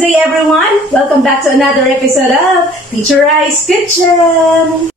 Good day, everyone! Welcome back to another episode of Teacher I's Kitchen!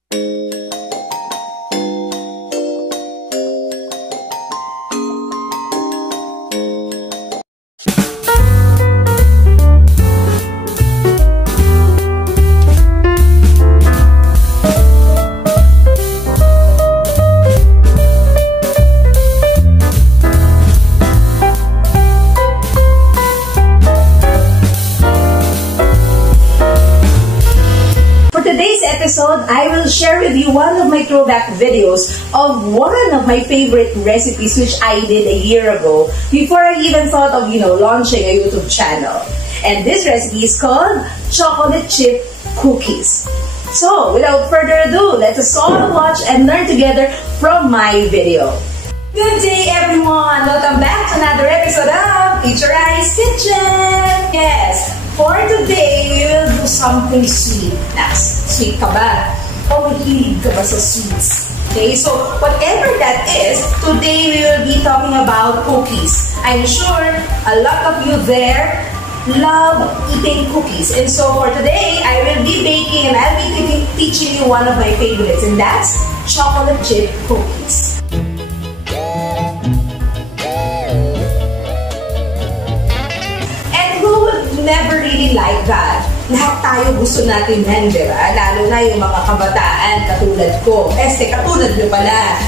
I will share with you one of my throwback videos of one of my favorite recipes which I did a year ago before I even thought of, launching a YouTube channel. And this recipe is called chocolate chip cookies. So, without further ado, let us all watch and learn together from my video. Good day, everyone! Welcome back to another episode of Teacher I's Kitchen! Yes, for today, we will do something sweet. Sweet ka ba? O mahilig ka ba sa sweets? Okay, so whatever that is, today we will be talking about cookies. I'm sure a lot of you there love eating cookies. And so for today, I will be baking and I'll be teaching you one of my favorites, and that's chocolate chip cookies. Never really like that. Lahat tayo gusto natin yan, di ba? Lalo na yung mga kabataan katulad ko. Katulad nyo pala.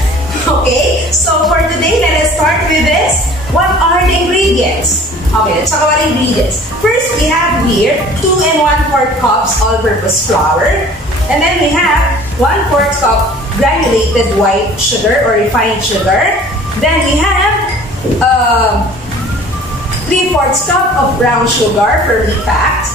Okay? So, for today, let us start with this. What are the ingredients? Okay, let's talk about ingredients. First, we have here 2 1/4 cups all-purpose flour. And then we have 1/4 cup granulated white sugar or refined sugar. Then we have 3/4 cup of brown sugar, firmly packed.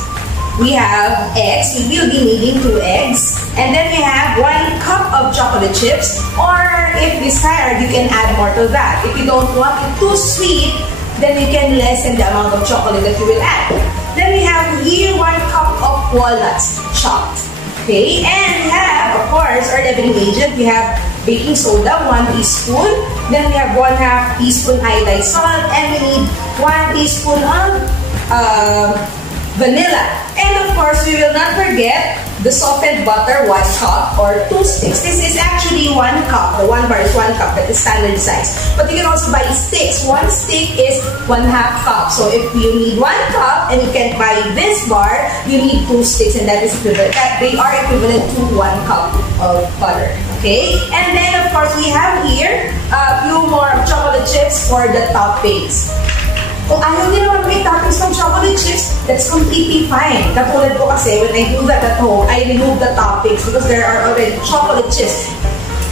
We have eggs. We will be needing 2 eggs. And then we have 1 cup of chocolate chips. Or if desired, you can add more to that. If you don't want it too sweet, then you can lessen the amount of chocolate that you will add. Then we have here 1 cup of walnuts chopped. Okay, and we have, of course, our leavening agent. We have baking soda, 1 teaspoon. Then we have 1/2 teaspoon iodized salt, and we need 1 teaspoon of vanilla. And of course, we will not forget the softened butter, 1 cup or 2 sticks. This is actually 1 cup. The 1 bar is 1 cup. That is standard size. But you can also buy sticks. 1 stick is 1/2 cup. So if you need 1 cup and you can buy this bar, you need 2 sticks, and that is equivalent. They are equivalent to 1 cup of butter. Okay? And then of course we have here a few more chocolate chips for the toppings. Kung ayaw nyo naman may toppings ng chocolate chips, that's completely fine. Katulad ko kasi, when I do that at home, I remove the toppings because there are already chocolate chips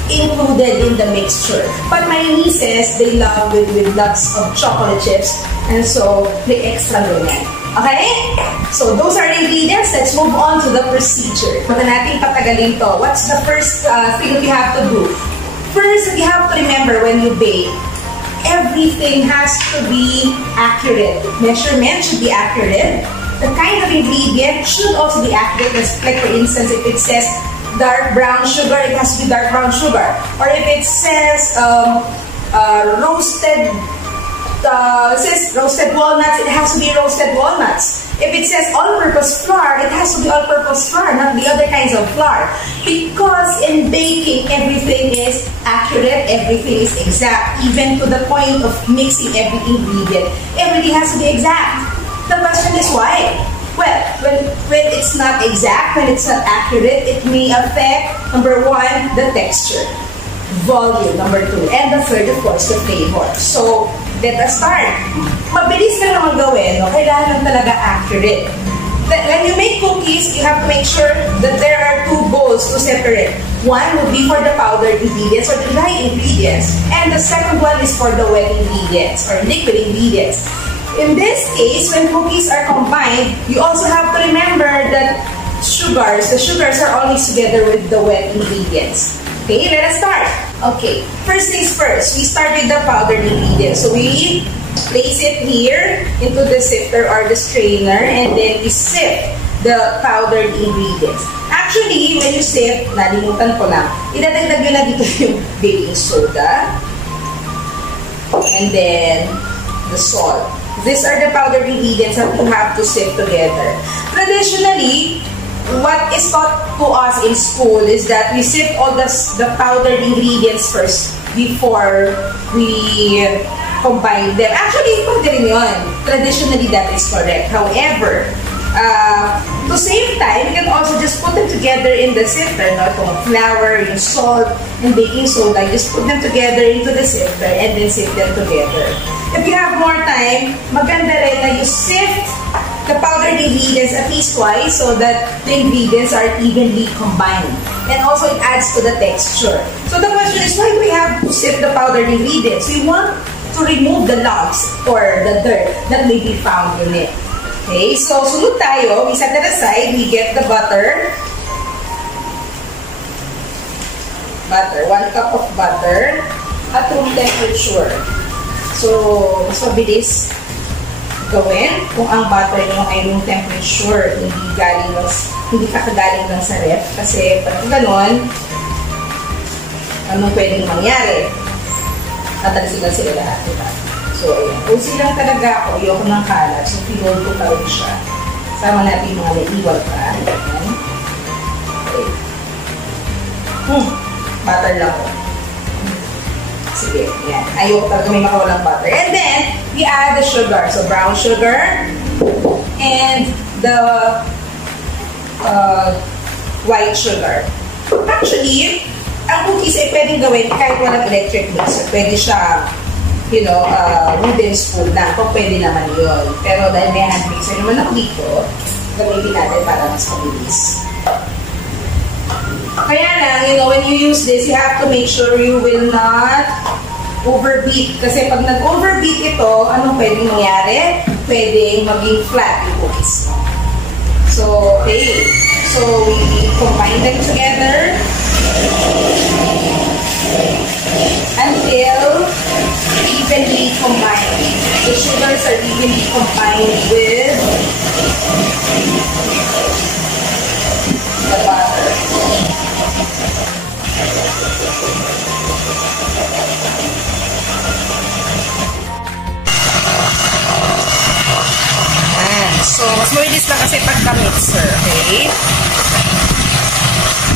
included in the mixture. But my nieces, they love with lots of chocolate chips, and so they extra ganyan. Okay? So those are the ingredients. Let's move on to the procedure. Huwag na natin patagalin to. What's the first thing we have to do? First, you have to remember when you bake, everything has to be accurate. Measurement should be accurate. The kind of ingredient should also be accurate. Like for instance, if it says dark brown sugar, it has to be dark brown sugar. Or if it says roasted walnuts, it has to be roasted walnuts. If it says all-purpose flour, it has to be all-purpose flour, not the other kinds of flour. Because in baking, everything is accurate, everything is exact, even to the point of mixing every ingredient. Everything has to be exact. The question is why? Well, when it's not exact, when it's not accurate, it may affect, number 1, the texture, volume, number 2, and the third, of course, the flavor. So, let us start. Mabilis lang naman gawin, no? Kailangan talaga accurate. When you make cookies, you have to make sure that there are 2 bowls to separate. One would be for the powdered ingredients or the dry ingredients, and the second one is for the wet ingredients or liquid ingredients. In this case, when cookies are combined, you also have to remember that the sugars are always together with the wet ingredients. Okay, let us start. Okay, first things first, we start with the powdered ingredients. So we place it here into the sifter or the strainer, and then we sift the powdered ingredients. Actually, when you sift, nalimutan ko na, idadagdag nyo na dito yung baking soda, and then the salt. These are the powdered ingredients that you have to sift together. Traditionally, what is taught to us in school is that we sift all the powdered ingredients first before we combine them. Actually, pwede rin yun. Traditionally, that is correct. However, to save time, you can also just put them together in the sifter. No? Itong flour, yung salt, and baking soda, just put them together into the sifter and then sift them together. If you have more time, maganda rin na you sift the powdered ingredients at least twice so that the ingredients are evenly combined. And also it adds to the texture. So the question is, why do we have to sift the powdered ingredients? We want to remove the lumps or the dirt that may be found in it. Okay, so sunod tayo, we set that aside, we get the butter. Butter, 1 cup of butter at room temperature. So, mas mabilis gawin kung ang butter nyo ay room temperature, hindi kakagaling lang sa ref. Kasi pag gano'n, anong pwedeng mangyari? Tatalsikan sila lahat, diba? So, ayan. Kung silang talaga ako, ayoko ng kalat. So, pinol ko pa rin siya. Sama natin yung mga naiiwal pa. Ayan. Okay. Butter lang ko. Sige, ayan. Ayoko talaga may makawalang butter. And then, we add the sugar. So, brown sugar. And the white sugar. Actually, ang cookies ay pwedeng gawin kahit walang electric mixer. Pwede siya, you know, wooden spoon lang. Kung pwede naman yun. Pero dahil may hand mixer naman ako dito, gamitin natin para mas mabilis. Kaya lang, you know, when you use this, you have to make sure you will not overbeat. Kasi pag nag-overbeat ito, anong pwedeng mangyari? Pwedeng maging flat yung cookies. So, okay. So, we combine them together until evenly combined. The sugars are evenly combined with the butter. So, mas mabilis lang kasi pagka-mixer, okay?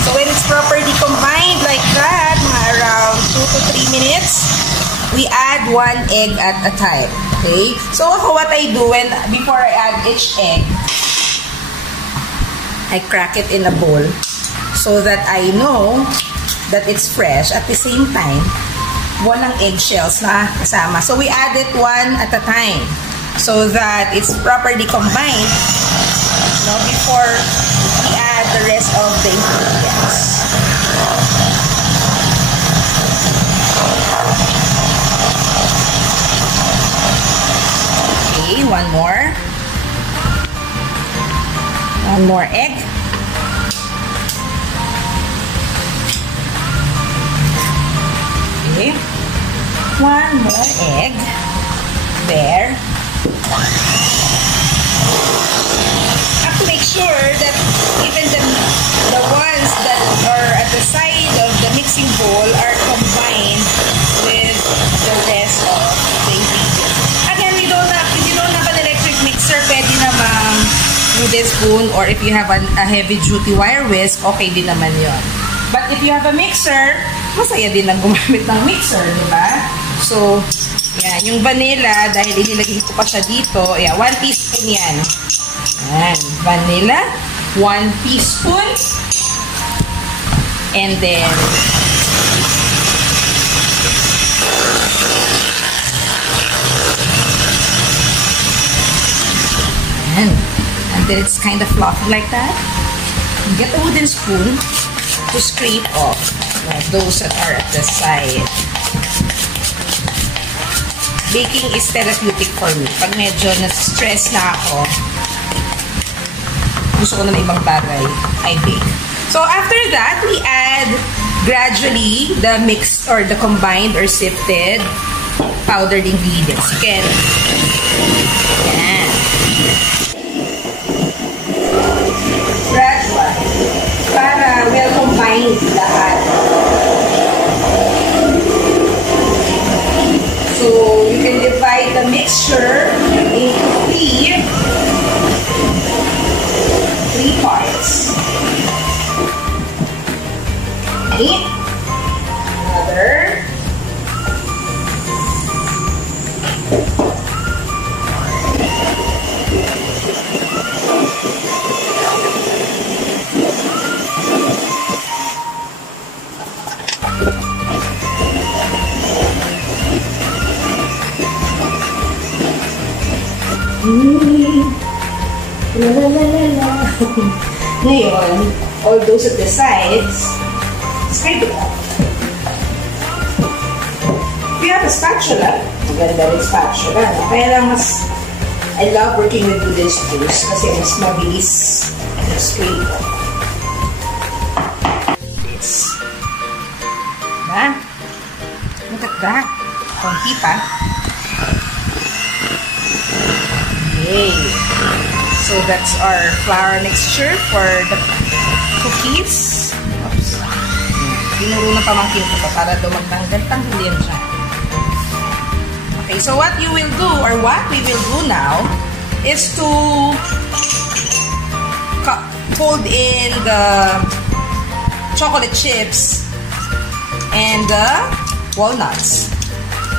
So, when it's properly combined like that, around 2 to 3 minutes, we add 1 egg at a time, okay? So, what I do before I add each egg, I crack it in a bowl so that I know that it's fresh. At the same time, walang eggshells na kasama. So, we add it 1 at a time so that it's properly combined, you know, before we add the rest of the ingredients. Okay, one more egg. Okay, one more egg there. Have to make sure that even the ones that are at the side of the mixing bowl are combined with the rest of the ingredients. Again, if you don't have an electric mixer, pwede namang wooden spoon, or if you have a heavy duty wire whisk, okay din naman yon. But if you have a mixer, masaya din ang gumamit ng mixer, di ba? So, yan, yung vanilla, dahil inilagay ko pa siya dito, yan, 1 teaspoon yan. Yan, vanilla, 1 teaspoon. And then, yan, until it's kind of fluffy like that. You get a wooden spoon to scrape off those that are at the side. Baking is therapeutic for me. Pag medyo na-stress na ako, gusto ko na ibang bagay, I bake. So after that, we add gradually the mixed or the combined or sifted powdered ingredients. Again, yan. Gradual. Para well combined lahat. So, you can divide the mixture yummy. Another. La la la la la. Ngayon, all those at the sides, scrape it up. If you have a spatula, maganda rin spatula. Kaya lang I love working with wooden spoons kasi mas mabilis na scrape. This. Diba? Look at that. Konti pa. Okay. So that's our flour mixture for the cookies. Oops. Tinuro na pamangkin ko para daw magtanggal-tanggal yan siya. Okay, so what you will do or what we will do now is to fold in the chocolate chips and the walnuts.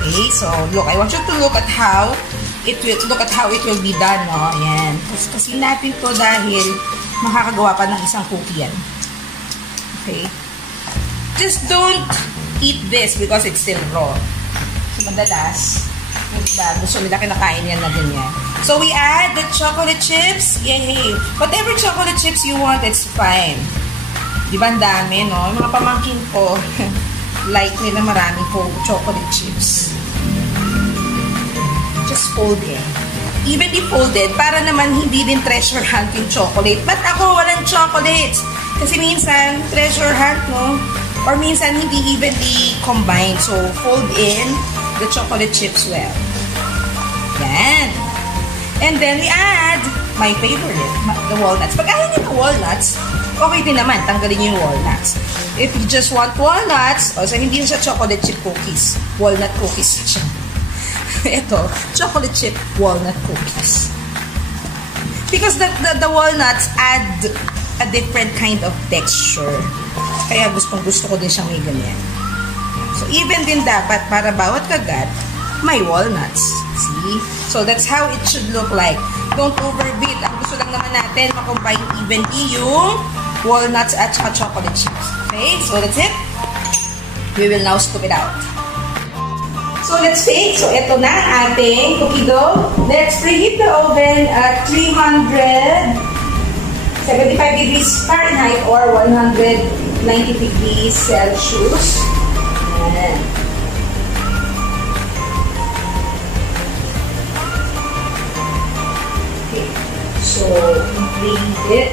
Okay, so look, I want you to look at how it will be done, no? Ayan. Kasi natin to dahil makakagawa pa ng isang cookie yan. Okay? Just don't eat this because it's still raw. So, madalas, gusto nila kinakain yan na ganyan. So, we add the chocolate chips. Yay! Whatever chocolate chips you want, it's fine. Di ba ang dami, no? Yung mga pamangkin ko, like nila maraming chocolate chips. Just fold in. Evenly folded para naman hindi din treasure hunt yung chocolate. But ako, walang chocolates. Kasi minsan, treasure hunt, no? Or minsan, hindi evenly combined. So, fold in the chocolate chips well. Yan. And then, we add my favorite, the walnuts. Pag ayaw nyo ng walnuts, okay din naman. Tanggalin nyo yung walnuts. If you just want walnuts, so hindi siya chocolate chip cookies. Walnut cookies siya. Ito, chocolate chip walnut cookies. Because the walnuts add a different kind of texture. Kaya gusto ko din siyang may ganyan. So, even din dapat para bawat kagat, may walnuts. See? So, that's how it should look like. Don't overbeat. Ang gusto lang naman natin, makombine evenly yung walnuts at chocolate chips. Okay? So, that's it. We will now scoop it out. So, let's bake. So, ito na ating cookie dough. Let's preheat the oven at 375 degrees Fahrenheit or 190 degrees Celsius. Ayan. Okay. So, preheat it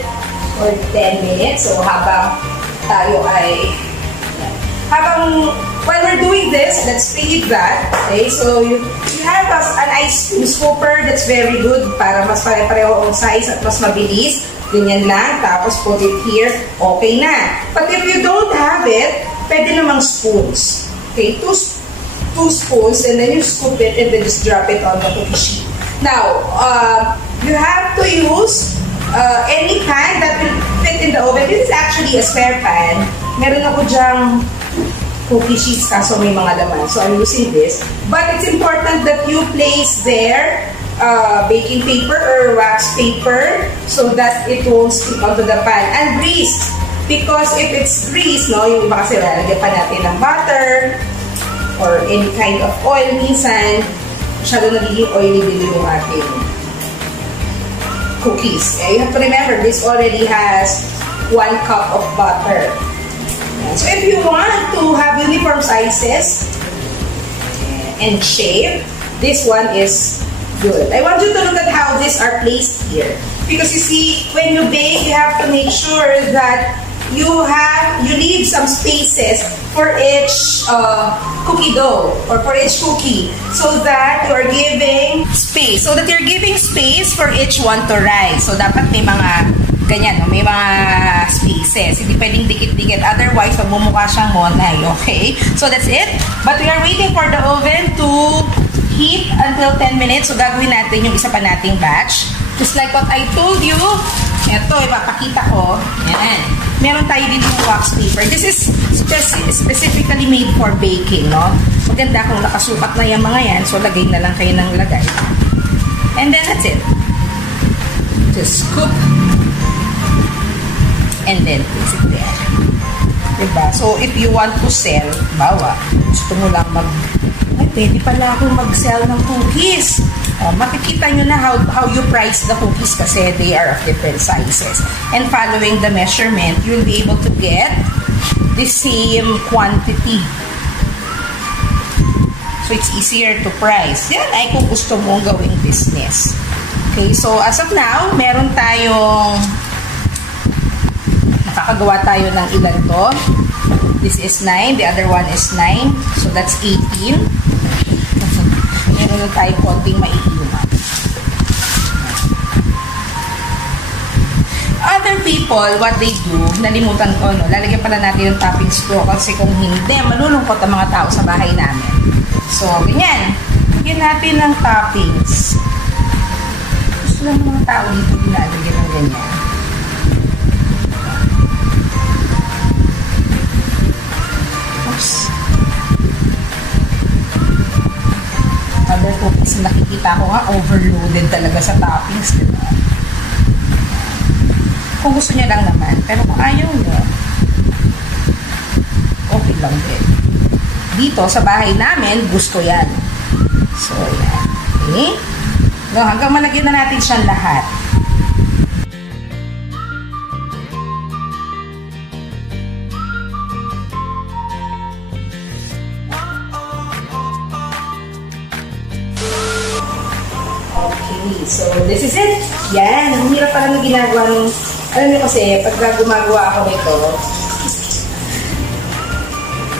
for 10 minutes. So, habang tayo ay while we're doing this, let's preheat that. Okay, so you have an ice cream scooper. That's very good para mas pare-pareho ang size at mas mabilis. Ganyan lang. Tapos put it here. Okay na. But if you don't have it, pwede namang spoons. Okay, two spoons and then you scoop it and then just drop it on the cookie sheet. Now, you have to use any pan that will fit in the oven. This is actually a spare pan. Meron ako dyang cookie sheets kaso may mga laman. So, I'm using this. But it's important that you place there baking paper or wax paper so that it won't stick onto the pan. And grease. Because if it's grease, no, yung iba kasi lalagyan pa natin ng butter or any kind of oil, minsan, masyado nagiging oily din yung ating cookies. Okay? You have to remember, this already has 1 cup of butter. So if you want to have uniform sizes and shape, this one is good. I want you to look at how these are placed here. Because you see, when you bake, you have to make sure that you leave some spaces for each cookie dough or for each cookie so that you're giving space. So that you're giving space for each one to rise. So dapat may mga ganyan, no? May mga spaces. Hindi pwedeng dikit-dikit. Otherwise, magmumukha siyang monay. Okay? So, that's it. But we are waiting for the oven to heat until 10 minutes. So, gagawin natin yung isa pa nating batch. Just like what I told you. Ito, ipapakita ko. Yan. Meron tayo dito yung wax paper. This is specifically made for baking, no? Maganda kung nakasukat na yung mga yan. So, lagay na lang kayo ng lagay. And then, that's it. Just scoop. And then, place it there. Diba? So, if you want to sell, bawa, gusto mo lang pwede pala akong mag-sell ng cookies. Makikita nyo na how you price the cookies kasi they are of different sizes. And following the measurement, you'll be able to get the same quantity. So, it's easier to price. Yan ay kung gusto mong gawing business. Okay, so as of now, meron tayong nakakagawa tayo ng ilan to. This is 9, the other one is 9. So, that's 18. Meron na tayo konting maiiwan. Other people, what they do, nalimutan ko, no? Lalagyan pala natin yung toppings ko kasi kung hindi, malulungkot ang mga tao sa bahay namin. So, ganyan. Lagyan natin ng toppings. Gusto lang mga tao dito ginalagyan ng ganyan. Other cookies na nakikita ko nga, overloaded talaga sa toppings. Diba? Kung gusto niya lang naman. Pero kung ayaw nyo, okay lang din. Dito, sa bahay namin, gusto yan. So, yan. Okay? Hanggang malagyan na natin siyang lahat. So, this is it. Yan. Ang hirap pala na ginagawa ng... Alam niyo kasi, pag gumagawa ako nito,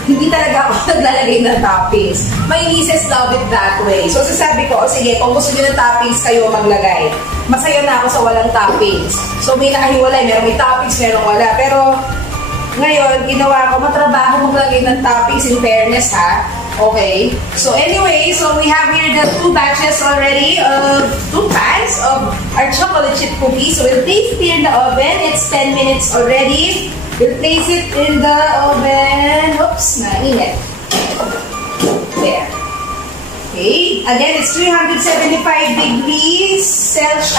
hindi talaga ako naglalagay ng toppings. My nieces love it that way. So, sasabi ko, sige, kung gusto niyo ng toppings, kayo maglagay. Masaya na ako sa walang toppings. So, may nakahiwalay. Meron may toppings, meron wala. Pero, ngayon, ginawa ko, matrabaho maglagay ng toppings in fairness, ha? Okay, so anyway, so we have here the 2 batches already of 2 pans of our chocolate chip cookies. So we'll place it here in the oven. It's 10 minutes already. We'll place it in the oven. Oops, nainit. There. Okay, again, it's 375 degrees Celsius,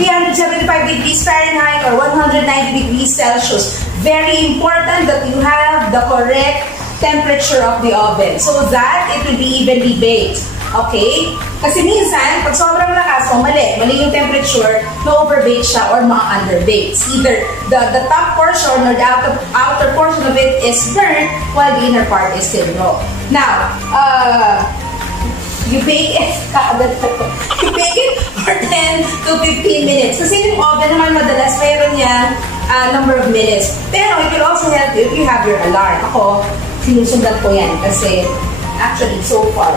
375 degrees Fahrenheit or 190 degrees Celsius. Very important that you have the correct temperature of the oven so that it will be evenly baked. Okay? Kasi minsan, pag sobrang lakas, mali yung temperature, na-overbake siya or ma-underbake. Either the top portion or the outer portion of it is burnt while the inner part is still raw. Now, you bake it for 10 to 15 minutes. Kasi yung oven naman madalas mayroon yan number of minutes. Pero it will also help you if you have your alarm. Ako, sinusundan ko yan kasi actually so far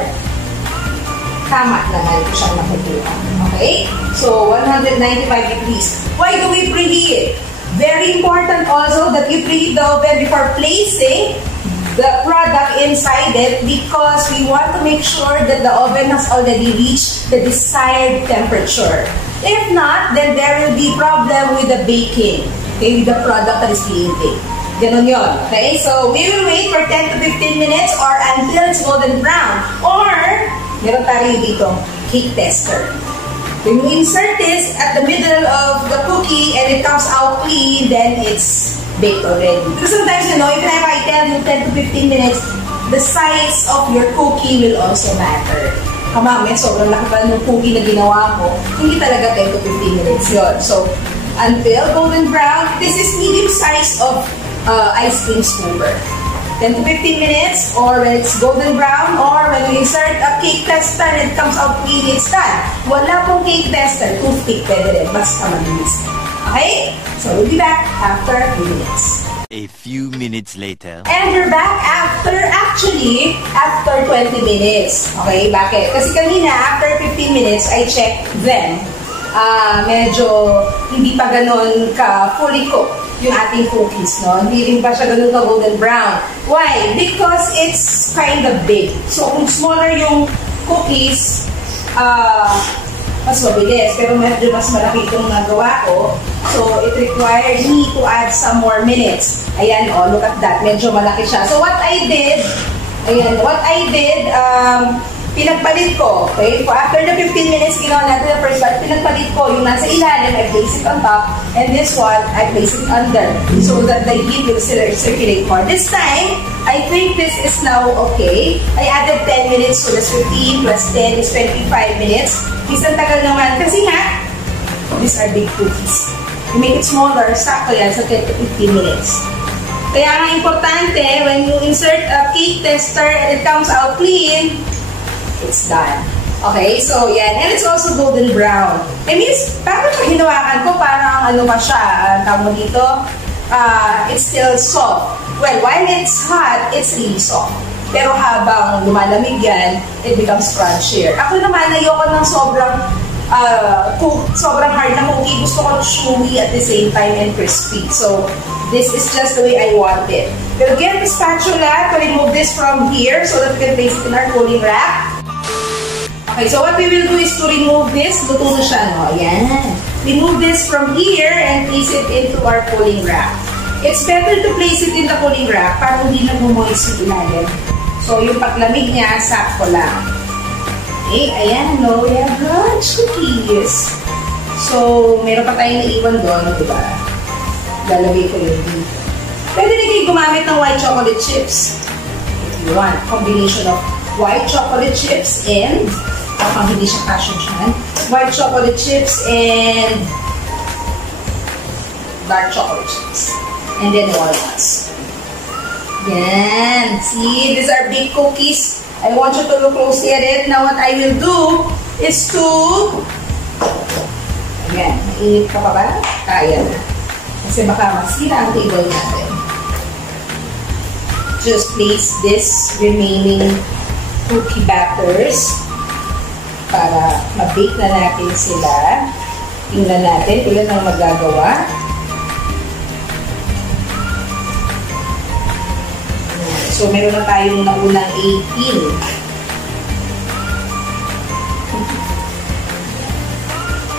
tama naman ko siyang nakukuha. Okay? So 195 degrees. Why do we preheat? Very important also that you preheat the oven before placing the product inside it because we want to make sure that the oven has already reached the desired temperature. If not, then there will be problem with the baking. Okay, with the product that is being baked. Ganon yun. Okay, so we will wait for 10 to 15 minutes or until it's golden brown. Or, meron tayo dito, cake tester. When you insert this at the middle of the cookie and it comes out clean, then it's baked already. Because sometimes, you know, even if I tell you 10 to 15 minutes, the size of your cookie will also matter. Kamami, sobrang laki pa ng cookie na ginawa ko, hindi talaga 10 to 15 minutes yun. So, until golden brown, this is medium size of ice cream scooper. 10 to 15 minutes, or when it's golden brown, or when you insert a cake tester and it comes out clean, it's done. Wala pong cake tester, toothpick pwede rin, basta mabilis. Okay? So we'll be back after a few minutes. A few minutes later. And we're back after 20 minutes. Okay, bakit? Kasi kanina, after 15 minutes, I checked them. Medyo hindi pa ganon ka fully cooked yung ating cookies, no? Hindi rin pa siya ganun ka golden brown. Why? Because it's kind of big. So, kung smaller yung cookies, mas mabilis. Pero medyo mas malaki itong nagawa ko. So, it required me to add some more minutes. Ayan, oh, look at that. Medyo malaki siya. So, what I did, pinagpalit ko. Okay? So, after the 15 minutes, ginawa natin the first batch, pinagpalit ko. Yung nasa ilalim, I place it on top. And this one, I place it under. So that the heat will circulate more. This time, I think this is now okay. I added 10 minutes. So that's 15 plus 10 is 25 minutes. Isang tagal naman. Kasi nga, these are big cookies. You make it smaller, sakto yan sa 10 to 15 minutes. Kaya nga importante, when you insert a cake tester and it comes out clean, it's done. Okay, so yan. And it's also golden brown. I mean, parang hinawakan ko, parang ano pa siya, tamo dito, it's still soft. Well, while it's hot, it's really soft. Pero habang lumalamig yan, it becomes crunchier. Ako naman, ayoko ng sobrang hard na cookie. Gusto ko chewy at the same time and crispy. So, this is just the way I want it. We'll get the spatula to remove this from here so that we can place it in our cooling rack. Okay, so what we will do is to remove this. Luto na siya, no? Ayan. Remove this from here and place it into our cooling rack. It's better to place it in the cooling rack para hindi na bumoys yung ilalim. So, yung paglamig niya, sakto lang. Okay, ayan, no? We have lunch cookies. So, meron pa tayong naiwan doon, diba? Lalagay ko yun dito. Pwede na kayo gumamit ng white chocolate chips. If you want, combination of white chocolate chips and hindi siya passion siya. White chocolate chips and dark chocolate chips. And then walnuts. Yan. See, these are big cookies. I want you to look closely at it. Now what I will do is to... Ayan. Mainit ka pa ba? Kaya na. Kasi baka masira ang table natin. Just place this remaining cookie batters para ma-bake na natin sila. Tingnan natin ilan ang magagawa. So, meron na tayong naunang 18.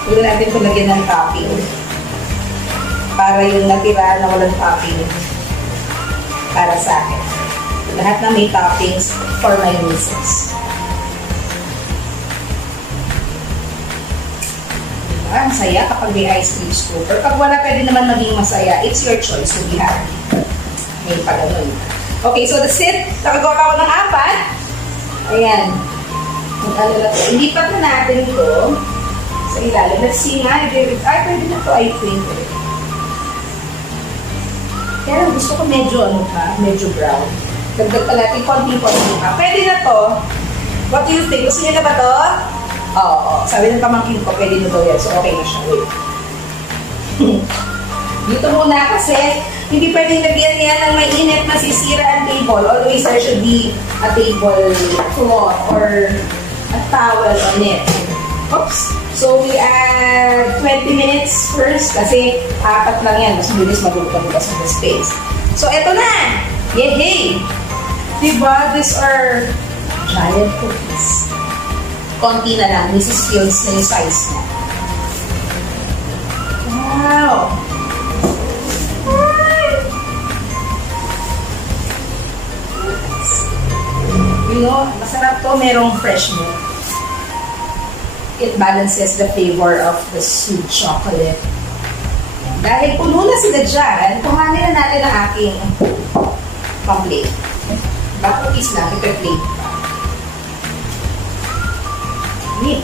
Pwede natin ito lagyan ng topping. Para yung natira na walang topping para sa akin. Lahat na may toppings for my nieces. Diba? Ang saya kapag may ice cream scoop. Or pag wala, pwede naman maging masaya. It's your choice to be happy. May pagano'n. Okay, so that's it. Nakagawa pa ako ng 4. Ayan. Ano na ito? Hindi pa na natin ito sa ilalim. Let's see nga. Ay, pwede na ito, I think. Kaya gusto ko medyo, medyo brown. Dagdag pa natin, konting-konting pa. Pwede na to. What do you think? Gusto niyo na ba to? Oo. Sabi ng pamangkin ko, pwede na daw yan. So, okay na siya. Wait. Dito muna kasi, hindi pwedeng lagyan yan ng mainit na sisira ang table. Always there should be a table cloth or a towel on it. Oops. So, we add 20 minutes first kasi 4 lang yan. Mas bilis magulutan because of the space. So, eto na! Yay! Diba? These are giant cookies. Konti na lang. Mrs. Fields na yung size na. Wow! You know, masarap to. Merong fresh milk. It balances the flavor of the sweet chocolate. Dahil puno na sila dyan, kuhanin na natin ang aking pang-plate. Cookies lang, ipe-plate pa. Neat.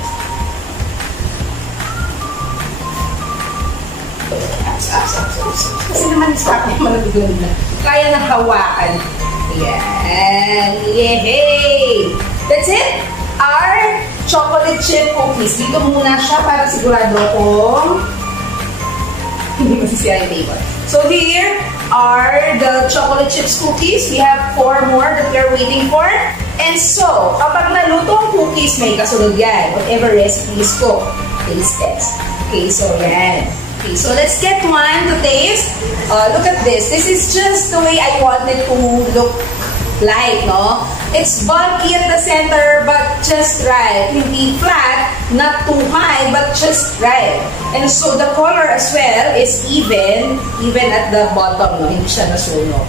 Kasi naman stop niya malagulog na. Kaya nang hawakan. Yan. Yay! That's it! Our chocolate chip cookies. Dito muna siya para sigurado kung hindi masisira yung table. So here are the chocolate chips cookies. We have 4 more that we are waiting for. And so, kapag naluto ang cookies, may kasunod yan. Whatever recipe is cooked, taste test. Okay, so yan. Okay, so let's get one to taste. Look at this. This is just the way I want it to look like, no? It's bulky at the center, but just right. Hindi flat, not too high, but just right. And so the color as well is even at the bottom, no? Hindi siya nasunog.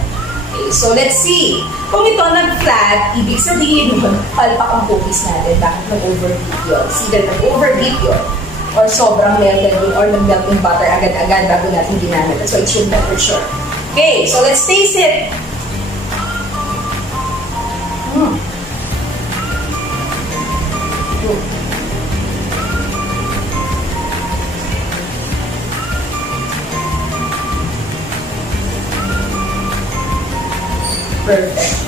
Okay, so let's see. Kung ito nag-flat, ibig sabihin nun, palpak ang cookies natin. Bakit nag-overheat yun? Either nag-overheat yun, or sobrang melted yun, or nag-melt yung butter agad-agad bago natin ginamit. So it should melt for sure. Okay, so let's taste it. Perfect.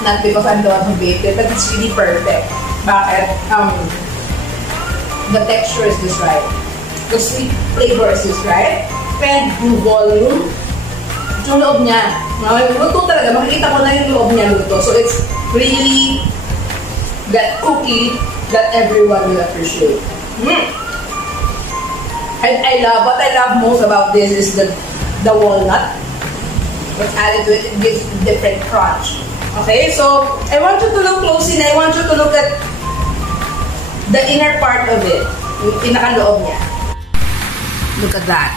Not because I'm the one who baked it, but it's really perfect. Bakit? The texture is just right. The sweet flavor is just right. And yung volume, yung loob niya. Luto talaga. Makikita ko na yung loob niya luto. So it's really that cookie that everyone will appreciate. And what I love most about this is the walnut. What's added to it, it gives different crunch. Okay, so I want you to look closely and I want you to look at the inner part of it. Yung pinakaloob niya. Look at that.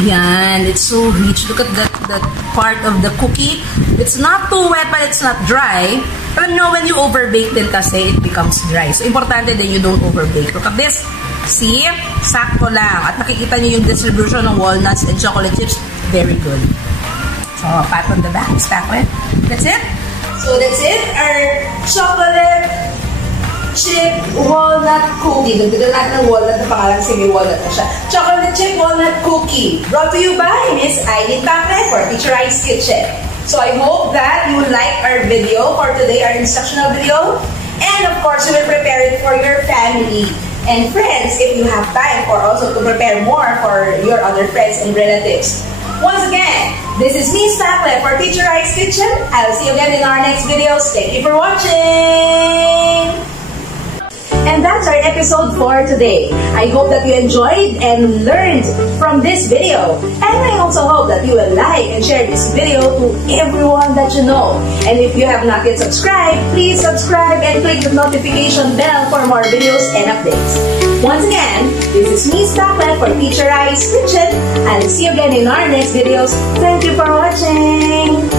Ayan, it's so rich. Look at that part of the cookie. It's not too wet but it's not dry. But no, when you overbake din kasi, it becomes dry. So importante din you don't overbake. Look at this. See? Sakto lang. At nakikita niyo yung distribution ng walnuts and chocolate chips. Very good. So, pat on the back. That's it. So, that's it. Our chocolate chip walnut cookie. Dagdagan natin ng walnut na pangalan kasi may walnut na siya. Chocolate chip walnut cookie. Brought to you by Miss Aliah for Teacher I's Kitchen. So, I hope that you like our video for today, our instructional video. And, of course, you will prepare it for your family and friends if you have time, or also to prepare more for your other friends and relatives. Once again, this is me, Aliah, for Teacher I's Kitchen. I'll see you again in our next videos. Thank you for watching! And that's our episode for today. I hope that you enjoyed and learned from this video. And I also hope that you will like and share this video to everyone that you know. And if you have not yet subscribed, please subscribe and click the notification bell for more videos and updates. Once again, this is me, Aliah, for Teacher I's Kitchen. I'll see you again in our next videos. Thank you for watching!